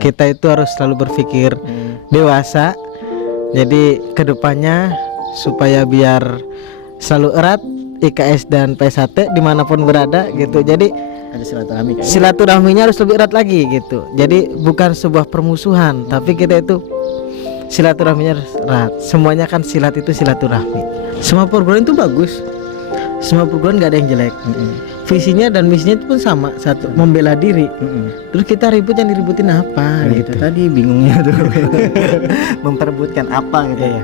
kita itu harus selalu berpikir dewasa. Jadi kedepannya supaya biar selalu erat IKS dan PSHT dimanapun berada gitu. Jadi ada silaturahmi kayaknya. Silaturahminya harus lebih erat lagi gitu. Jadi bukan sebuah permusuhan, tapi kita itu silaturahminya harus erat. Semuanya kan silat itu silaturahmi. Semua perguruan itu bagus. Semua perguruan nggak ada yang jelek. Visinya dan misinya itu pun sama, satu, membela diri. Terus kita ribut, yang diributin apa Nah, gitu. itu tadi bingungnya tuh. Memperebutkan apa gitu ya.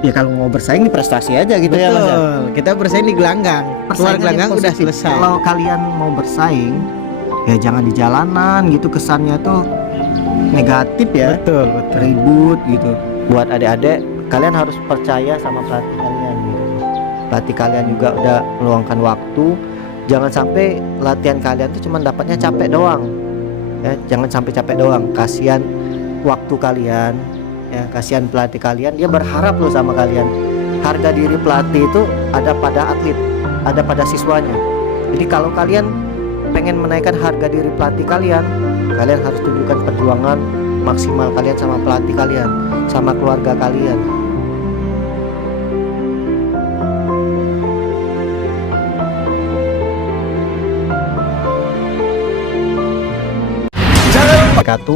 Ya kalau mau bersaing di prestasi aja gitu. Betul. Ya Mas ya. Kita bersaing di gelanggang. Keluar Persaingan gelanggang yang udah positif. selesai. Kalau kalian mau bersaing, ya jangan di jalanan gitu, kesannya tuh negatif ya. Betul, betul. Ribut gitu. Buat adik-adik, kalian harus percaya sama pelatih kalian gitu. Pelatih kalian juga udah meluangkan waktu. Jangan sampai latihan kalian tuh cuma dapatnya capek doang. Ya, jangan sampai capek doang. Kasihan waktu kalian. Ya, kasihan pelatih kalian, dia berharap loh sama kalian. Harga diri pelatih itu ada pada atlet, ada pada siswanya. Jadi kalau kalian pengen menaikkan harga diri pelatih kalian harus tunjukkan perjuangan maksimal kalian sama pelatih kalian, sama keluarga kalian.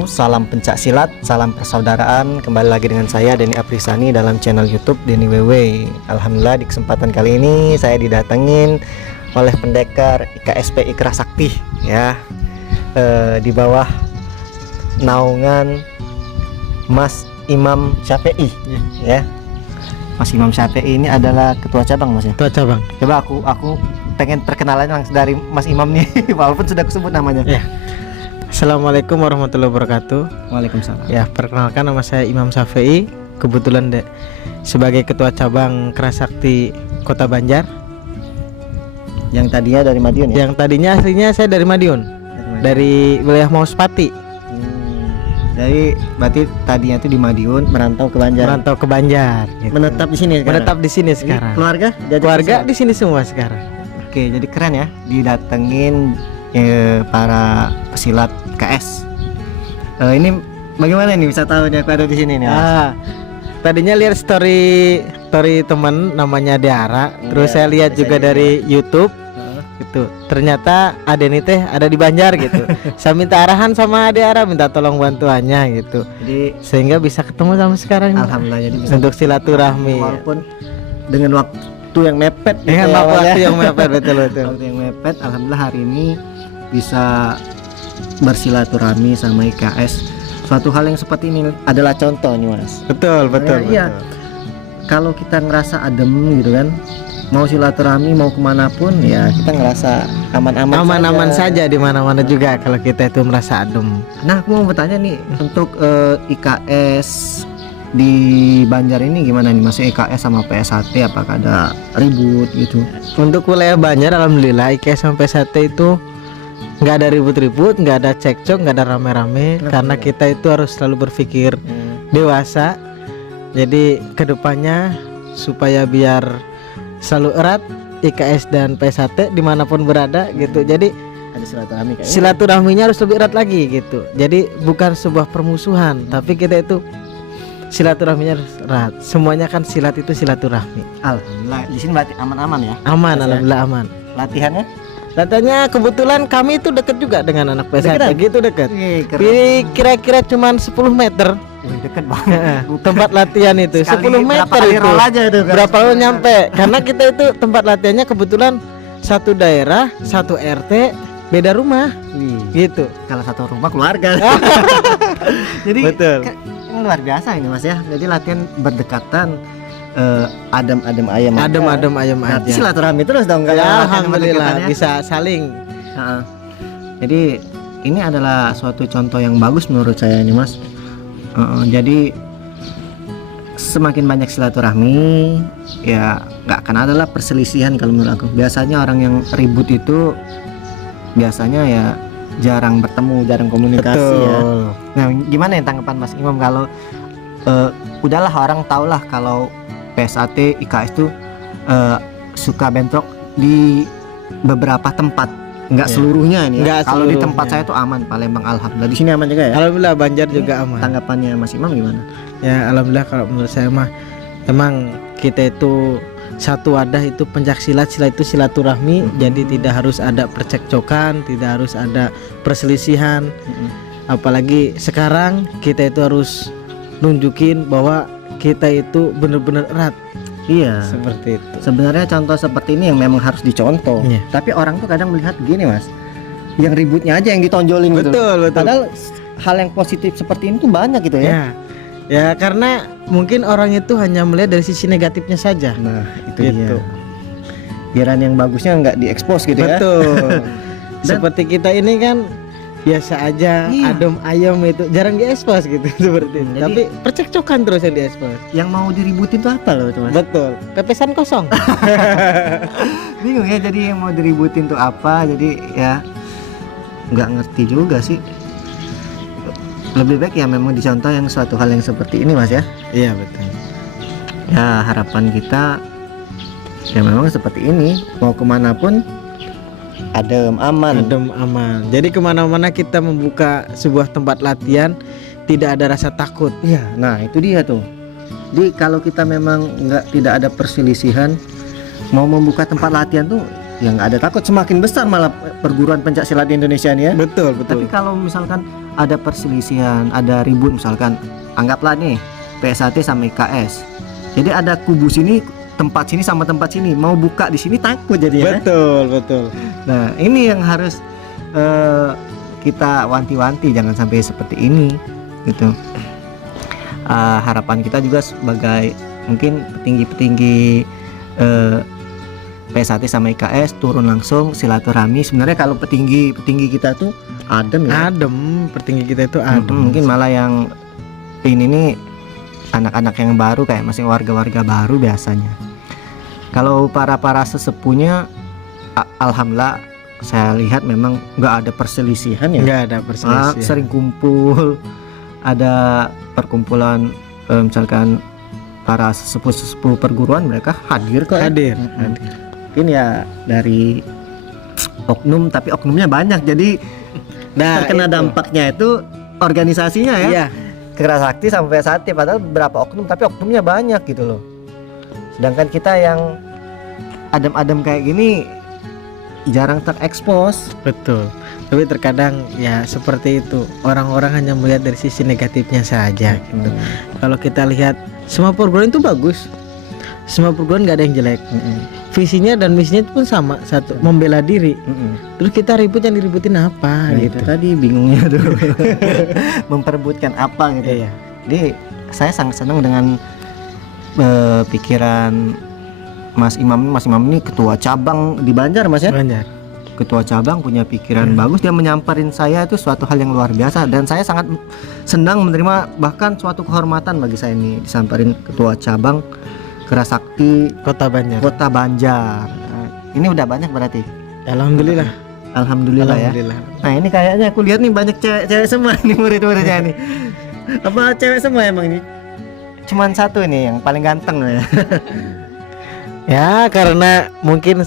Salam pencak silat, salam persaudaraan. Kembali lagi dengan saya Denny Aprisani dalam channel YouTube Denny WW. Alhamdulillah di kesempatan kali ini saya didatengin oleh pendekar IKSP Ikra Sakti ya, di bawah naungan Mas Imam Syafi'i ya. Mas Imam Syafi'i ini adalah ketua cabang Mas ya. Ketua cabang. Coba aku pengen perkenalan langsung dari Mas Imam nih walaupun sudah kesebut namanya. Ya. Assalamualaikum warahmatullahi wabarakatuh. Waalaikumsalam. Ya, perkenalkan nama saya Imam Syafi'i. Kebetulan sebagai ketua cabang Kerasakti Kota Banjar. Yang tadinya dari Madiun ya? Yang tadinya aslinya saya dari Madiun. Dari wilayah Mauspati. Jadi berarti tadinya itu di Madiun, merantau ke Banjar. Merantau ke Banjar. Gitu. Menetap di sini sekarang. Menetap di sini Jadi sekarang. keluarga di sini semua sekarang. Oke, jadi keren ya didatengin para pesilat KS. Ini bagaimana nih bisa tahu nih aku ada di sini nih Mas? Tadinya lihat story teman namanya Deara, terus saya lihat juga dari YouTube gitu. Ternyata Aden teh ada di Banjar gitu. Saya minta arahan sama Deara, minta tolong bantuannya gitu. Jadi sehingga bisa ketemu sama sekarang. alhamdulillah jadi bisa untuk silaturahmi. Walaupun dengan waktu yang mepet gitu Dengan ya, Mas, waktu ya. yang mepet betul. Waktu yang mepet, alhamdulillah hari ini bisa bersilaturahmi sama IKS. Suatu hal yang seperti ini adalah contoh nih Mas. Betul. Iya. Kalau kita ngerasa adem gitu kan, mau silaturahmi mau kemanapun ya kita ngerasa aman-aman saja di mana-mana juga kalau kita itu merasa adem. Nah aku mau bertanya nih untuk IKS di Banjar ini gimana nih Mas, IKS sama PSHT apakah ada ribut gitu? Untuk wilayah Banjar alhamdulillah IKS sama PSHT itu nggak ada ribut-ribut, nggak ada cekcok, nggak ada rame-rame. Karena kita itu harus selalu berpikir dewasa. Jadi kedepannya supaya biar selalu erat IKS dan PSHT dimanapun berada gitu. Jadi Ada silaturahmi kayaknya. silaturahminya harus lebih erat lagi gitu. Jadi bukan sebuah permusuhan, tapi kita itu silaturahminya harus erat. Semuanya kan silat itu silaturahmi. Alhamdulillah di sini berarti aman-aman ya. Aman, Mas, ya? alhamdulillah aman. Latihannya? Katanya kebetulan kami itu dekat juga dengan anak PSHT Deketan? gitu dekat. Keren. Ini kira-kira cuman 10 meter Deket banget. tempat latihan itu. Sekali 10 meter berapa kali itu. roll aja itu kan? Berapa lo nyampe? Karena kita itu tempat latihannya kebetulan satu daerah, satu RT, beda rumah. Gitu. Kalau satu rumah keluarga. Jadi Betul. ini luar biasa ini Mas ya. Jadi latihan berdekatan, adem-adem ayam. Adem-adem ayam Berarti aja. silaturahmi terus dong kalau Ya, latihan alhamdulillah berdekatan ya. bisa saling. Heeh. Jadi ini adalah suatu contoh yang bagus menurut saya ini Mas. Jadi semakin banyak silaturahmi ya nggak akan ada lah perselisihan kalau menurut aku. Biasanya orang yang ribut itu biasanya ya jarang bertemu, jarang komunikasi ya. Betul. Nah gimana ya tanggapan Mas Imam kalau udahlah orang tahulah kalau PSHT IKS itu suka bentrok di beberapa tempat nggak Ya. seluruhnya ini ya. Nggak Kalau di seluruhnya. tempat saya tuh aman, Palembang alhamdulillah. Di sini aman juga ya. Alhamdulillah Banjar juga Ini aman. Tanggapannya Mas Imam gimana? Ya alhamdulillah kalau menurut saya mah emang kita itu satu wadah itu pencaksilat, sila itu silaturahmi, jadi tidak harus ada percekcokan, tidak harus ada perselisihan. Apalagi sekarang kita itu harus nunjukin bahwa kita itu benar-benar erat Iya. seperti itu. Sebenarnya contoh seperti ini yang memang harus dicontoh. Iya. Tapi orang tuh kadang melihat gini Mas, yang ributnya aja yang ditonjolin gitu. Betul. Padahal hal yang positif seperti ini tuh banyak gitu ya. Ya karena mungkin orang itu hanya melihat dari sisi negatifnya saja. Nah itu Gitu. dia. Biaran yang bagusnya nggak diekspos gitu ya. Betul. Seperti kita ini kan biasa aja, Iya. adem ayam itu jarang diekspos gitu seperti itu. Jadi- Tapi percekcokan terus yang diekspos. Yang mau diributin tuh apa loh Mas? Betul. Pepesan kosong. Bingung ya, jadi yang mau diributin tuh apa, jadi ya nggak ngerti juga sih. Lebih baik ya memang dicontoh yang suatu hal yang seperti ini Mas ya. Iya betul. Ya harapan kita ya memang seperti ini, mau kemanapun adem aman. Adem aman. Jadi kemana-mana kita membuka sebuah tempat latihan tidak ada rasa takut. Iya, nah itu dia tuh. Jadi kalau kita memang tidak ada perselisihan, mau membuka tempat latihan tuh ya nggak ada takut, semakin besar malah perguruan pencak silat di Indonesia ini ya. Betul Tapi kalau misalkan ada perselisihan, ada ribut, misalkan anggaplah nih PSAT sama IKS. Jadi ada kubu sini, tempat sini sama tempat sini, mau buka di sini takut jadinya. betul. Nah, ini yang harus kita wanti-wanti, jangan sampai seperti ini gitu. Harapan kita juga sebagai mungkin petinggi-petinggi PSAT sama IKS turun langsung silaturahmi. Sebenarnya kalau petinggi kita tuh adem ya. Adem, petinggi kita itu adem. Mungkin malah yang ini nih anak-anak yang baru, kayak masih warga-warga baru biasanya. Kalau para sesepuhnya alhamdulillah saya lihat memang nggak ada perselisihan ya. Nggak ada perselisihan. Sering kumpul, ada perkumpulan misalkan para sesepuh perguruan, mereka hadir kok ya. Hadir. Mungkin ya dari oknum, tapi oknumnya banyak, jadi terkena itu. dampaknya itu organisasinya ya. Iya. Kerasakti sampai saat padahal berapa oknum, tapi oknumnya banyak gitu loh. Sedangkan kita yang adem-adem kayak gini jarang terekspos. Betul. Tapi terkadang ya seperti itu. Orang-orang hanya melihat dari sisi negatifnya saja gitu. Kalau kita lihat semua perguruan itu bagus. Semua perguruan nggak ada yang jelek. Visinya dan misinya itu pun sama, satu, membela diri. Terus kita ribut, yang diributin apa Nah, gitu. itu tadi bingungnya tuh. Memperebutkan apa gitu. Iya. Jadi saya sangat senang dengan pikiran Mas Imam. Mas Imam ini ketua cabang di Banjar Mas ya. Banyak. Ketua cabang punya pikiran bagus, dia menyamperin saya itu suatu hal yang luar biasa, dan saya sangat senang menerima, bahkan suatu kehormatan bagi saya ini disamperin ketua cabang Kerasakti Kota Banjar. Kota Banjar. Nah, ini udah banyak berarti. Alhamdulillah. Alhamdulillah ya. Alhamdulillah. Nah ini kayaknya aku lihat nih banyak cewek semua nih murid-muridnya nih. Apa cewek semua emang ini? Cuman satu ini yang paling ganteng ya. Ya karena mungkin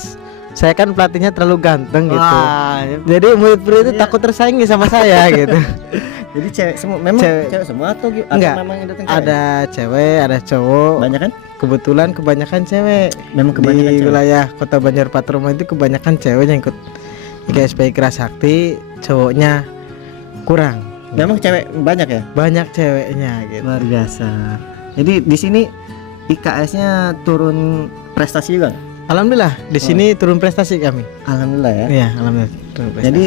saya kan pelatihnya terlalu ganteng gitu. Wah, Jadi murid-murid itu Iya. takut tersaingi sama saya gitu. jadi cewek semua, memang Cewek. cewek semua atau Enggak. memang yang datang cewek? Ada cewek, ada cowok. Banyak kan? Kebetulan kebanyakan cewek. Memang kebanyakan Di cewek. wilayah Kota Banjar Patroma itu kebanyakan cewek yang ikut IKSP Kerasakti, cowoknya kurang. Memang cewek banyak ya? Banyak ceweknya gitu. Luar biasa. Jadi di sini IKS-nya turun prestasi juga. Alhamdulillah di sini turun prestasi kami. Alhamdulillah ya. Iya, alhamdulillah. Turun prestasi. Jadi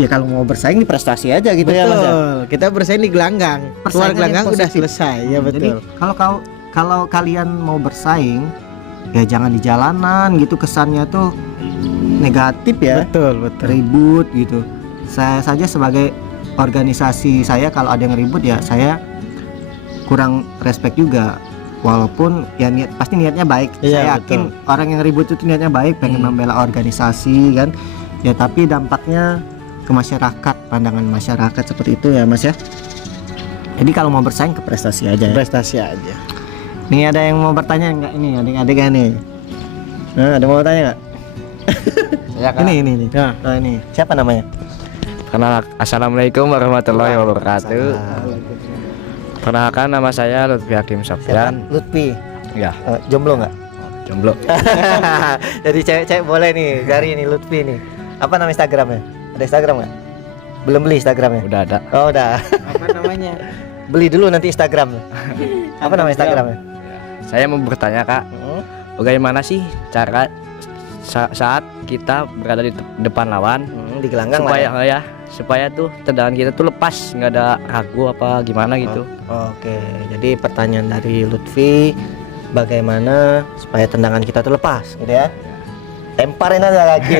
ya kalau mau bersaing di prestasi aja gitu ya Mas ya. betul. Kita bersaing di gelanggang. Keluar Persaingan gelanggang yang udah positif. selesai. Ya Jadi betul. kalau kalian mau bersaing ya jangan di jalanan gitu, kesannya tuh negatif ya. Betul. Ribut gitu. Saya saja sebagai organisasi saya, kalau ada yang ribut ya saya kurang respect juga. Walaupun ya pasti niatnya baik. Iya, Saya yakin orang yang ribut itu niatnya baik, pengen membela organisasi kan. Ya tapi dampaknya ke masyarakat, pandangan masyarakat seperti itu ya Mas ya. Jadi kalau mau bersaing ke prestasi aja ya. Prestasi aja. Nih ada yang mau bertanya nggak ini adik-adik nih? Nah, ada mau bertanya nggak? Ya, Kak. Ini. Nah, ini. Siapa namanya? Assalamualaikum warahmatullahi wabarakatuh. Perkenalkan, nama saya Lutfi Hakim Siapa? Sofyan. Lutfi. Ya, Jomblo nggak? jomblo. Jadi cewek-cewek boleh nih, cari ini Lutfi nih. Apa nama Instagramnya? Ada Instagram nggak? Belum beli Instagramnya? Udah ada. Oh udah. Apa namanya? Beli dulu nanti Instagram. Apa nama Instagramnya? Saya mau bertanya, Kak, bagaimana sih cara saat kita berada di depan lawan Di gelanggang supaya lah ya. supaya tuh tendangan kita tuh lepas, nggak ada ragu apa gimana gitu. Oke, jadi pertanyaan dari Lutfi, bagaimana supaya tendangan kita tuh lepas, gitu ya? Lemparin aja lagi.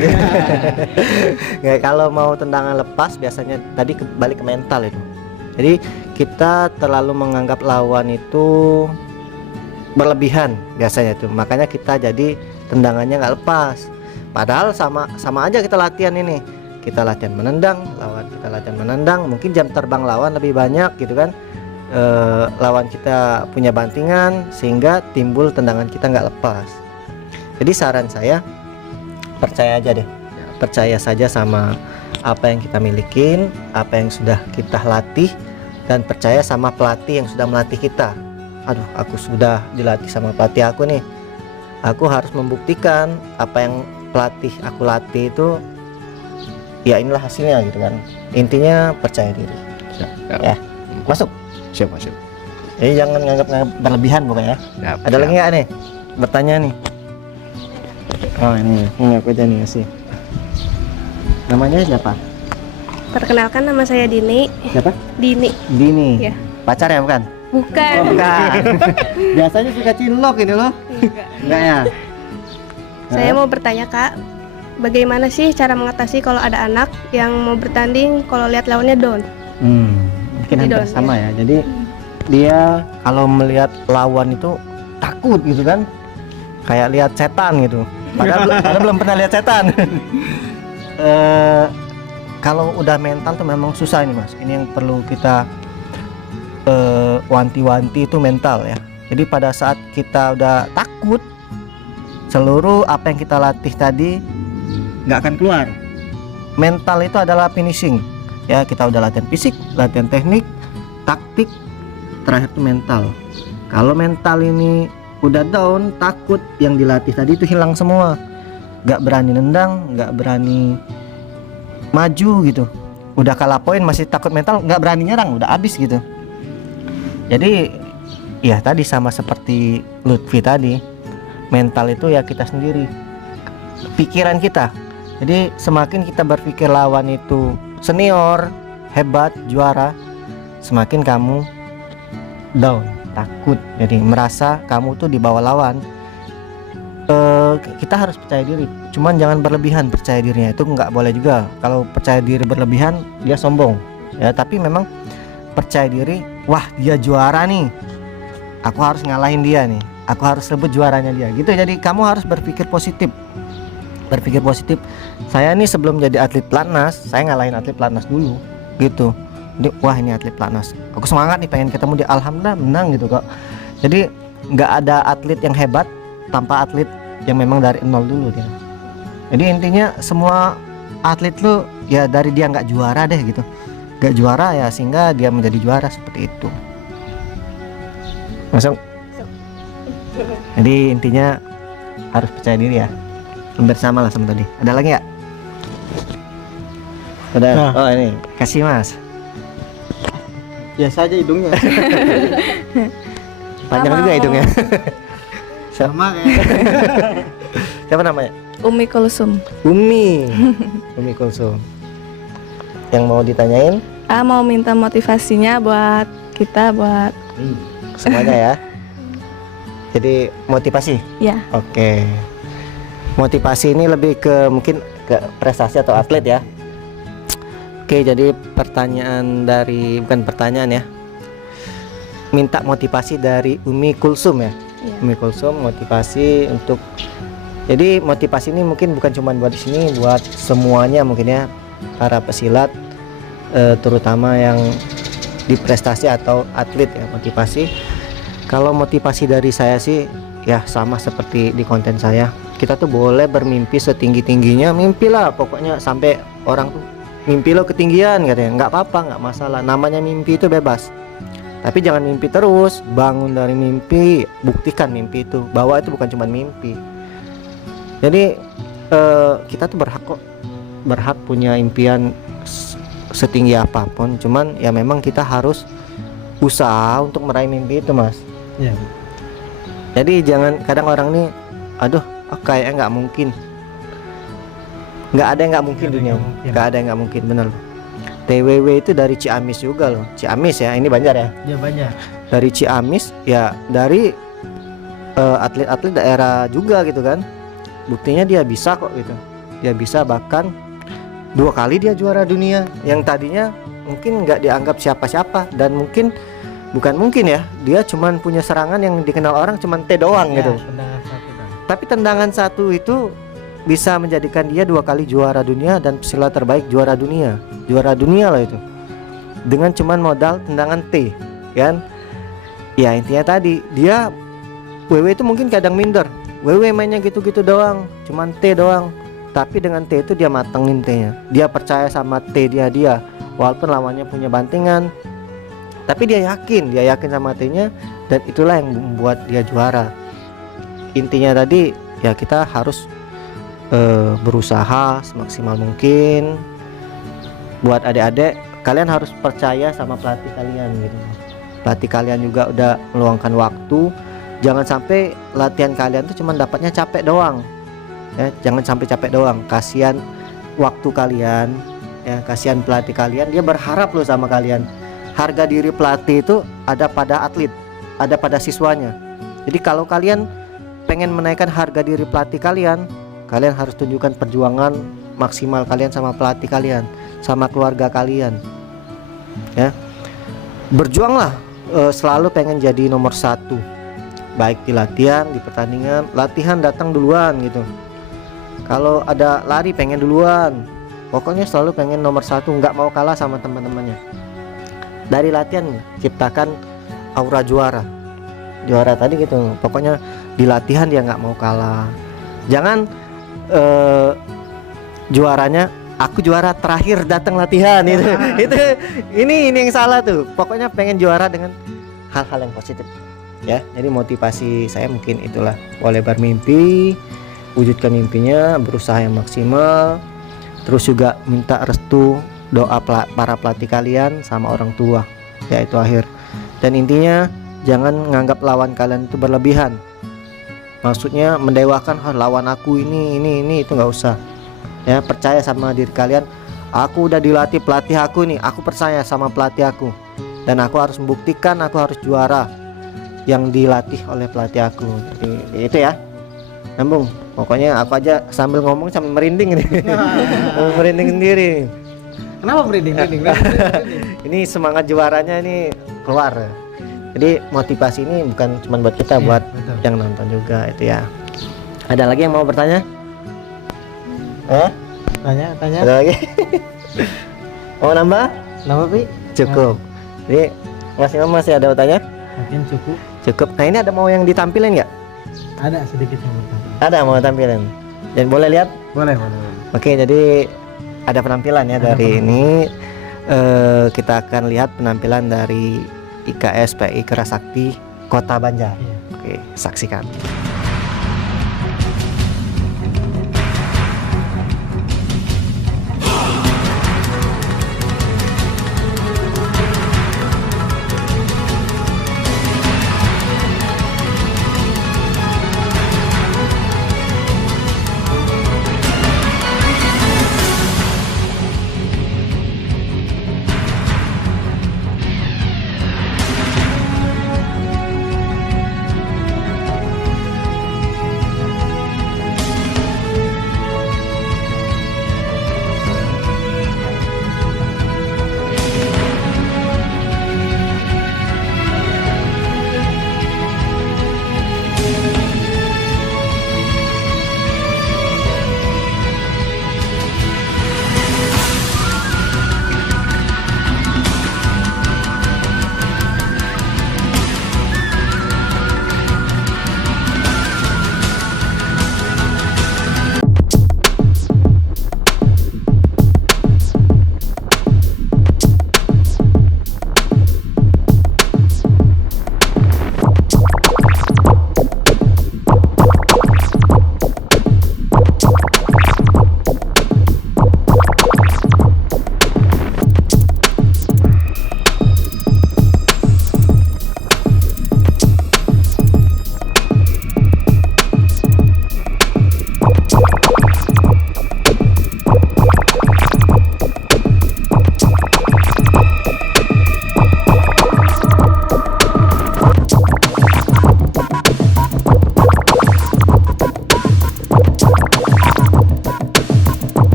Nggak, kalau mau tendangan lepas biasanya tadi balik ke mental itu. Jadi kita terlalu menganggap lawan itu berlebihan biasanya tuh, makanya kita jadi tendangannya nggak lepas. Padahal sama aja kita latihan ini. Kita latihan menendang, lawan kita latihan menendang, mungkin jam terbang lawan lebih banyak gitu kan. Lawan kita punya bantingan sehingga timbul tendangan kita nggak lepas. Jadi saran saya, percaya aja deh, percaya saja sama apa yang kita milikin, apa yang sudah kita latih, dan percaya sama pelatih yang sudah melatih kita. Aduh, aku sudah dilatih sama pelatih aku nih, aku harus membuktikan apa yang pelatih aku latih itu, ya inilah hasilnya gitu kan. Intinya percaya diri ya. Masuk. Siapa? Jadi jangan nganggap berlebihan pokoknya. Ada lagi nggak nih bertanya nih? Oh ini aku aja nih sih. Namanya siapa? Perkenalkan, nama saya Dini. Siapa? Dini. Dini. Ya. Pacar ya bukan? Bukan. Oh, bukan. Biasanya suka cinlok ini loh. Enggak ya? Saya mau bertanya, Kak, bagaimana sih cara mengatasi kalau ada anak yang mau bertanding kalau lihat lawannya down? Mungkin Jadi hampir down, sama ya. Jadi dia kalau melihat lawan itu takut gitu kan, kayak lihat setan gitu. Padahal belum pernah lihat setan. Kalau udah mental tuh memang susah ini Mas. Ini yang perlu kita wanti-wanti itu mental ya. Jadi pada saat kita udah takut, seluruh apa yang kita latih tadi nggak akan keluar. Mental itu adalah finishing ya. Kita udah latihan fisik, latihan teknik, taktik, terakhir itu mental. Kalau mental ini udah down, takut, yang dilatih tadi itu hilang semua. Nggak berani nendang, nggak berani maju gitu. Udah kalah poin masih takut mental, nggak berani nyerang, udah habis gitu. Jadi ya tadi sama seperti Lutfi tadi, mental itu ya kita sendiri, pikiran kita. Jadi semakin kita berpikir lawan itu senior, hebat, juara, semakin kamu down, takut, jadi merasa kamu tuh di bawah lawan. Kita harus percaya diri, cuman jangan berlebihan percaya dirinya, itu nggak boleh juga. Kalau percaya diri berlebihan dia sombong ya. Tapi memang percaya diri, wah dia juara nih, aku harus ngalahin dia nih, aku harus rebut juaranya dia gitu. Jadi kamu harus berpikir positif, berpikir positif. Saya nih sebelum jadi atlet pelatnas, saya ngalahin atlet pelatnas dulu gitu. Jadi, wah ini atlet pelatnas, aku semangat nih pengen ketemu dia, alhamdulillah menang gitu kok. Jadi nggak ada atlet yang hebat tanpa atlet yang memang dari nol dulu dia. Jadi intinya semua atlet lu ya dari dia nggak juara deh gitu, nggak juara ya sehingga dia menjadi juara seperti itu. Masuk. Jadi intinya harus percaya diri ya. Bersama lah sama tadi. Ada lagi nggak? Ada. Nah. Oh ini kasih Mas. Biasa aja hidungnya. Panjang juga hidungnya. Sama kayak. Siapa namanya? Umi Kulsum. Umi. Umi Kulsum. Yang mau ditanyain? Mau minta motivasinya buat kita, buat Semuanya ya. Jadi motivasi. ya. Oke. Motivasi ini lebih ke mungkin ke prestasi atau atlet ya. Oke, jadi pertanyaan dari, bukan pertanyaan ya, minta motivasi dari Umi Kulsum ya. Iya. Umi Kulsum motivasi untuk, jadi motivasi ini mungkin bukan cuma buat di sini, buat semuanya mungkin ya, para pesilat terutama yang di prestasi atau atlet ya. Motivasi, kalau motivasi dari saya sih ya sama seperti di konten saya, kita tuh boleh bermimpi setinggi-tingginya, mimpilah pokoknya sampai orang tuh mimpi lo ketinggian katanya, nggak apa-apa, nggak masalah, namanya mimpi itu bebas. Tapi jangan mimpi terus, bangun dari mimpi, buktikan mimpi itu bahwa itu bukan cuma mimpi. Jadi kita tuh berhak punya impian setinggi apapun, cuman ya memang kita harus usaha untuk meraih mimpi itu, Mas. Iya. Jadi jangan, kadang orang nih, aduh kayaknya nggak mungkin. Nggak ada yang nggak mungkin dunia, nggak ada yang nggak mungkin, bener. TWW itu dari Ciamis juga loh, Ciamis ya, ini Banjar ya. Ya banyak. Dari Ciamis ya, dari atlet-atlet daerah juga gitu kan. Buktinya dia bisa kok gitu, dia bisa, bahkan 2 kali dia juara dunia. Yang tadinya mungkin nggak dianggap siapa-siapa, dan mungkin bukan mungkin ya, dia cuman punya serangan yang dikenal orang cuman T doang gitu. Tendangan satu kan. Tapi tendangan satu itu bisa menjadikan dia 2 kali juara dunia dan pesilat terbaik juara dunia lah itu, dengan cuman modal tendangan T kan. Ya intinya tadi, dia WW itu mungkin kadang minder, WW mainnya gitu-gitu doang, cuman T doang. Tapi dengan T itu dia matengin T-nya, dia percaya sama T dia walaupun lawannya punya bantingan, tapi dia yakin sama T-nya, dan itulah yang membuat dia juara. Intinya tadi ya, kita harus berusaha semaksimal mungkin. Buat adik-adik, kalian harus percaya sama pelatih kalian gitu. Pelatih kalian juga udah meluangkan waktu. Jangan sampai latihan kalian tuh cuma dapatnya capek doang ya, jangan sampai capek doang. Kasihan waktu kalian ya, kasihan pelatih kalian, dia berharap loh sama kalian. Harga diri pelatih itu ada pada atlet, ada pada siswanya. Jadi kalau kalian pengen menaikkan harga diri pelatih kalian, kalian harus tunjukkan perjuangan maksimal kalian sama pelatih kalian, sama keluarga kalian ya. Berjuanglah, selalu pengen jadi nomor 1, baik di latihan, di pertandingan. Latihan datang duluan gitu, kalau ada lari pengen duluan, pokoknya selalu pengen nomor 1, nggak mau kalah sama teman-temannya. Dari latihan ciptakan aura juara tadi gitu, pokoknya di latihan dia nggak mau kalah. Jangan juaranya aku juara terakhir datang latihan itu ini yang salah tuh. Pokoknya pengen juara dengan hal-hal yang positif ya. Jadi motivasi saya mungkin itulah, boleh bermimpi, wujudkan mimpinya, berusaha yang maksimal, terus juga minta restu, doa para pelatih kalian sama orang tua ya, itu akhir. Dan intinya jangan nganggap lawan kalian itu berlebihan, maksudnya mendewakan, lawan aku ini itu nggak usah ya. Percaya sama diri kalian, aku udah dilatih pelatih aku nih, aku percaya sama pelatih aku, dan aku harus membuktikan aku harus juara yang dilatih oleh pelatih aku. Jadi itu ya, nyambung. Pokoknya aku aja sambil ngomong sambil merinding nih. Merinding sendiri. Kenapa merinding? Ini semangat juaranya ini keluar. Jadi motivasi ini bukan cuma buat kita, Iya, buat betul. yang nonton juga itu ya. Ada lagi yang mau bertanya? Tanya. Ada lagi? Mau nambah? Nama Pi? Cukup. Jadi Mas Imam masih ada bertanya? Mungkin cukup. Cukup. Nah ini ada mau yang ditampilin nggak? Ada sedikit yang mau tanya. Ada mau tampilin. Dan boleh lihat? Boleh. Oke, jadi ada penampilan ya dari ini. Kita akan lihat penampilan dari IKS PI Kerasakti Kota Banjar. Iya. Oke, saksikan.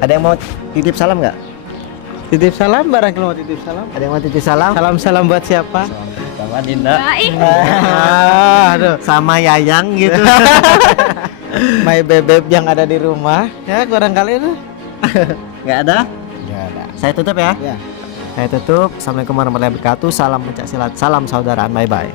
Ada yang mau titip salam nggak? Titip salam barangkali mau titip salam. Ada yang mau titip salam? Salam buat siapa? Sama Dinda. Aduh, Sama Yayang gitu. my bebek yang ada di rumah. Ya, barangkali itu. Nggak ada? Enggak ada. Saya tutup ya. Ya. Saya tutup. Assalamualaikum warahmatullahi wabarakatuh. Salam pencak silat. Salam saudaraan. Bye bye.